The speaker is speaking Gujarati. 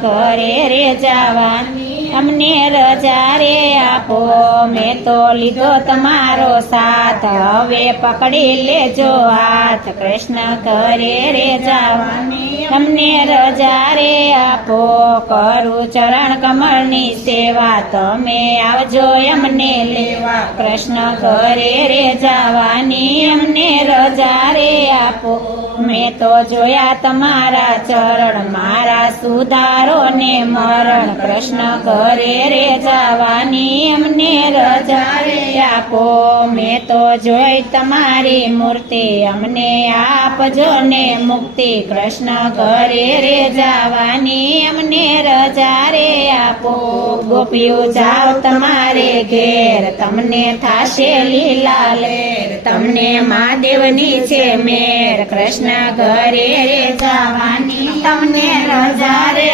ઘરે રે જવાની અમને રજા રે આપો મેં તો લીધો તમારો સાથ હવે પકડી લેજો હાથ કૃષ્ણ ઘરે રે જવાની અમને રજા રે આપો કરું ચરણ કમળની સેવા તમે આવજો અમને લેવા કૃષ્ણ ઘરે રે જવાની અમને રજા રે આપો મેં તો જોયા તમારા ચરણ મારા સુધારો ને મરણ કૃષ્ણ ઘરે રે જવાની અમને રજા રે આપો મેં તો જોઈ તમારી મૂર્તિ અમને આપજો ને મુક્તિ કૃષ્ણ ઘરે રે જવાની અમને રજા રે આપો ગોપીઓ જાઓ તમારે ઘેર તમને થાશે લીલા લેર તમને મહાદેવની છે મેર કૃષ્ણ ઘરે રે જવાની તમને રજા રે